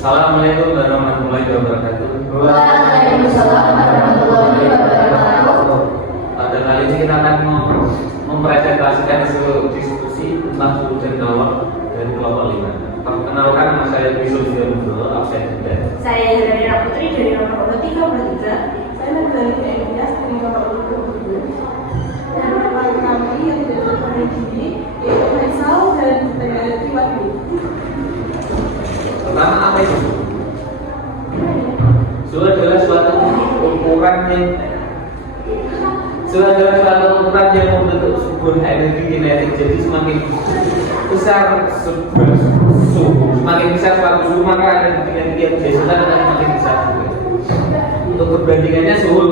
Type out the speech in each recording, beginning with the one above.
Assalamualaikum warahmatullahi wabarakatuh. Waalaikumsalam warahmatullahi wabarakatuh. Pada kali ini kita akan mempresentasikan hasil diskusi tentang suhu cenderung dari kelompok 5. Perkenalkan, nama saya Bisul Jumbo, absen dan Saya Helena Putri dari nomor 33. Saya dari Elias dari nomor 27. Dan teman kami yang tidak terpenuhi ini yaitu Faisal dan Triwati. pertama, apa itu? Suhu adalah suatu ukuran yang membentuk sebuah energi kinetik. Jadi semakin besar sebuah suhu, semakin besar suatu suhu, maka energi kinetik yang dihasilkan akan semakin besar juga. Untuk perbandingannya, suhu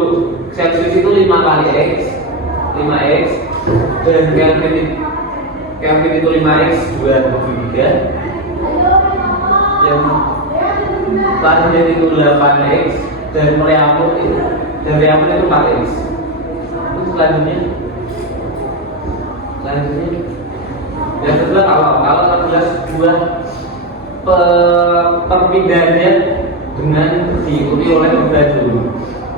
Celsius itu 5 kali X, 5x, dan Kelvin itu 5x 273, yang Fahrenheit itu 8x, dan Reaumur itu 4x. Terus selanjutnya yang kedua, kalau adalah sebuah perpindahannya dengan diikuti oleh perubahan suhu.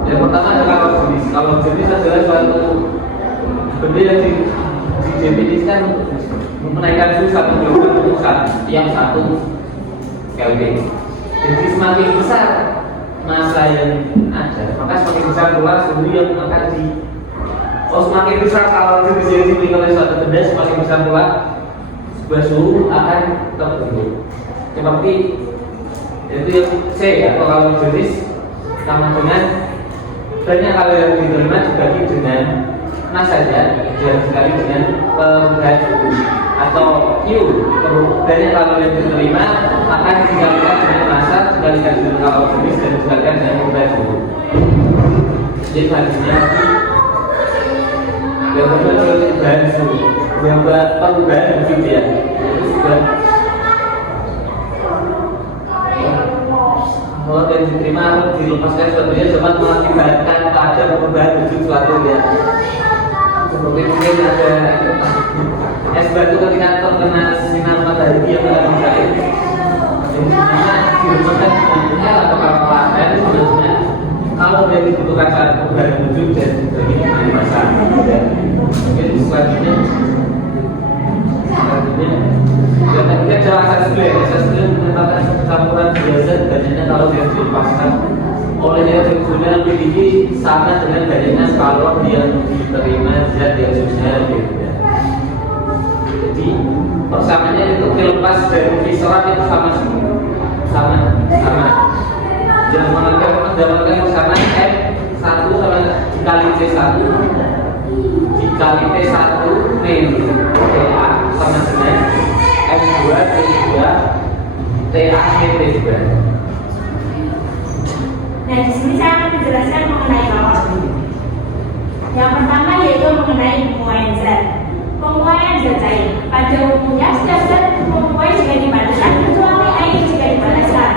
Yang pertama adalah kalau jenis adalah suatu benda yang didefinisikan menaikkan suhu 1 kilogram untuk tiap 1 Kelvin. Jadi semakin besar massa yang ada, maka semakin besar pula suhu yang akan semakin besar kalau jenis yang dimiliki oleh suatu benda, semakin besar pula sebuah suhu akan terbentuk. Seperti itu yang C ya, kalau jenis sama dengan banyak kalau yang diterima dibagi dengan massanya, dan sekali dengan perubahan suhu, atau Q banyak kalau yang diterima akan dikalikan dengan massa, dikalikan dengan kalau jenis, dan dikalikan dengan perubahan suhu. Jadi selanjutnya yang kedua adalah perubahan suhu, perubahan gitu ya, itu sudah kalau yang diterima atau dilepaskan suatunya dapat mengakibatkan pada perubahan wujud suatu ya. Seperti mungkin ada es batu ketika terkena sinar matahari yang akan mencair, dilepaskan dengan atau perlahan sebenarnya kalau yang dibutuhkan saat perubahan wujud dan bagi masa. Mungkin selanjutnya dan kemudian cara asas menyatakan campuran biasa banyaknya kalau yang dilepaskan oleh yang memiliki sama dengan banyaknya kalor yang diterima zat yang susah berbeda. Jadi persamaannya itu dilepas dari visceral itu sama. Yang mendapatkan persamaan M1 sama dikali C1 dikali T1 min TA sama dengan M2 C2 TA T2. Nah, di sini saya akan menjelaskan mengenai awal. Yang pertama yaitu mengenai pemuaian zat. Pemuaian zat cair. Pada umumnya setiap zat memuai jika dipanaskan, kecuali air jika dipanaskan.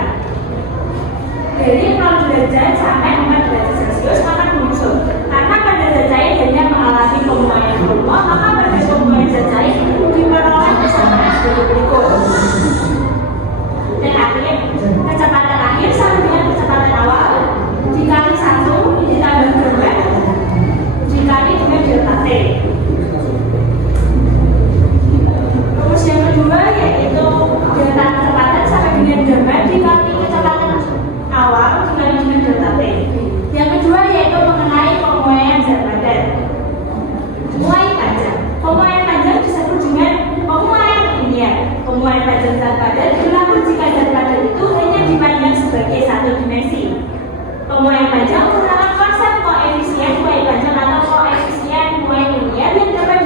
Dari 0 derajat sampai 4 derajat Celcius akan muncul. Karena pada zat cair hanya mengalami pemuaian volume, maka pada pemuaian zat cair diperoleh persamaan sebagai berikut. Dan akhir, kecepatan akhir sama dengan kecepatan awal dikali 1 ditambah 2 dikali dengan delta T. Terus yang kedua yaitu delta kecepatan sama dengan gamma dikali kecepatan awal dikali dengan delta T. Yang kedua yaitu mengenai pemuaian zat padat. Muai panjang. Pemuaian panjang disebut dengan pemuaian linear. Pemuaian panjang zat padat berlaku jika zat padat itu hanya dipandang sebagai satu dimensi. Pemuaian panjang merupakan konsep koefisien muai panjang atau koefisien muai linear yang dapat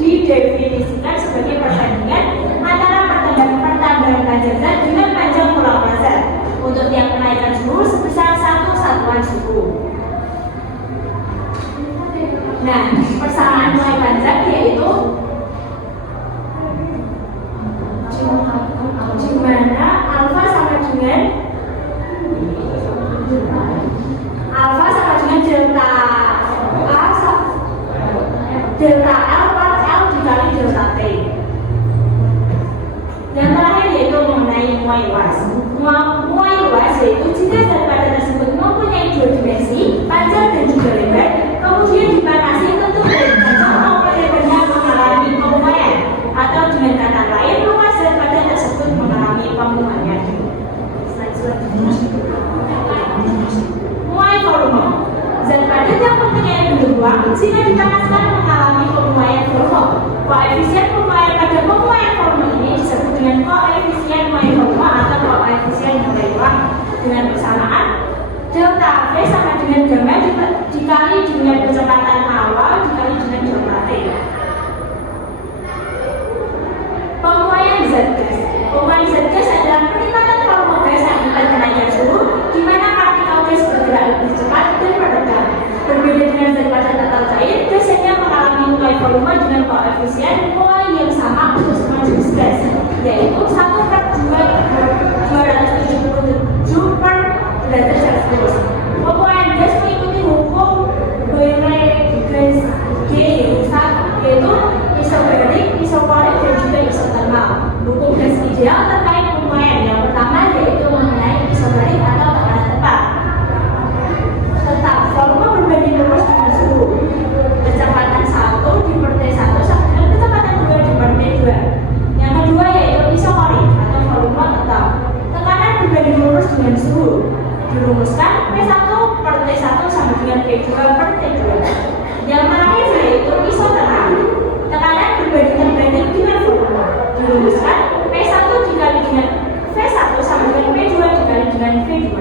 didefinisikan sebagai perbandingan antara pertambahan panjang zat dengan panjang pulang zat untuk tiap kenaikan suhu sebesar 1 satuan suhu. Nah, persamaan muai panjang yaitu di mana alfa sama dengan delta delta L per L dikali delta T. Yang terakhir yaitu mengenai muai luas. Muai Slide selanjutnya. Muai volume. Zat padat yang mempunyai bentuk ruang jika dipanaskan mengalami pemuaian volume. Koefisien pemuaian pada pemuaian volume ini disebut dengan koefisien muai volume atau koefisien muai ruang. Dengan persamaan delta V sama dengan gamma dikali dengan kecepatan awal dikali dengan delta T. Pemuaian zat gas. Pemuaian zat gas adalah peningkatan volume gas akibat kenaikan suhu, di mana partikel gas bergerak lebih cepat dan meredah. Berbeda dengan zat padat atau cair, gas hanya mengalami muai volume dengan koefisien muai yang sama untuk semua jenis gas, yaitu 1/277 per derajat Celcius. Pemuaian gas mengikuti hukum Boyle-Gas G, yaitu isobarik, isoporik, dan juga isotermal. Hukum gas ideal terkait pemuaian yang pertama yaitu mengenai isobarik atau tekanan tepat. Tetap volume berbanding lurus dengan suhu. Kecepatan 1 di per T1 sama dengan kecepatan 2 di per T2. Yang kedua yaitu isoporik atau volume tetap. Tekanan berbanding lurus dengan suhu. Dirumuskan P1 per T1 sama dengan P2 per T2. Yang terakhir yaitu isotermal. Tekanan berbanding terbalik dengan volume. Dirumuskan P1 dikali dengan V1 sama dengan P2 dikali dengan V2.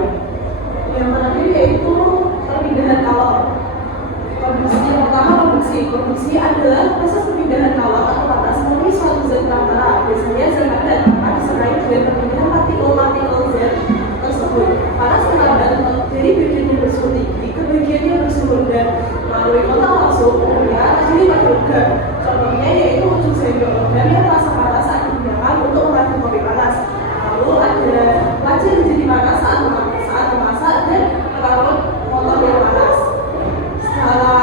Yang terakhir yaitu perpindahan kalor. Yang pertama produksi adalah proses perpindahan kalor atau panas dari suatu zat ke antara. Biasanya zat padat akan disertai dengan perpindahan partikel zat tersebut. Panas terlambat dari bagian yang bersumber tinggi ke bagian yang bersumber rendah melalui kontak langsung kemudian terjadi pada organ. Contohnya yaitu ujung sendok organ yang terasa panas saat digunakan untuk merangsang kopi panas. Lalu ada wajan yang jadi panas saat memasak dan peralatan motor yang panas. Secara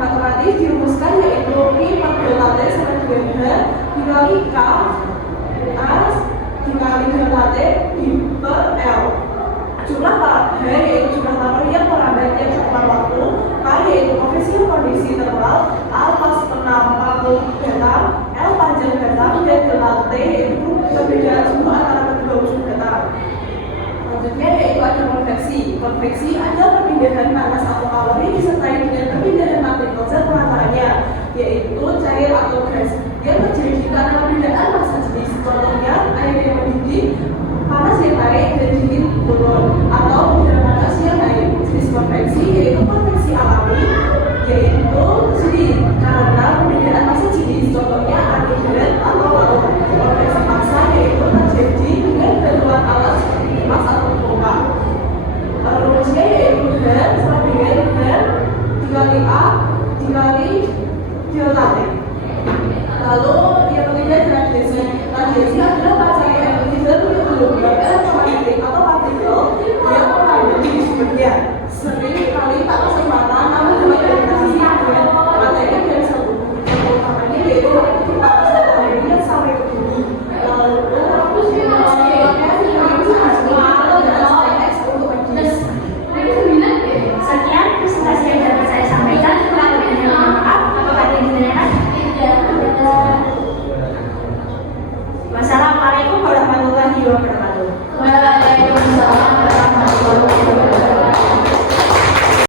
matematis dirumuskan yaitu I per delta T sama dengan H dikali K as dikali delta T di per L. Jumlah H yaitu jumlah kalori yang merambat yang cepat waktu, K yaitu kondisi termal, A pas penambah datar, L panjang datar, dan delta T yaitu perbedaan suhu antara kedua ujung datar. Selanjutnya yaitu ada konveksi. Konveksi adalah perpindahan panas atau kalori disertai dengan perpindahan partikel zat perantaranya, yaitu cair atau gas yang terjadi karena perbedaan massa jenis. Contohnya air yang mendidih, panas yang naik dan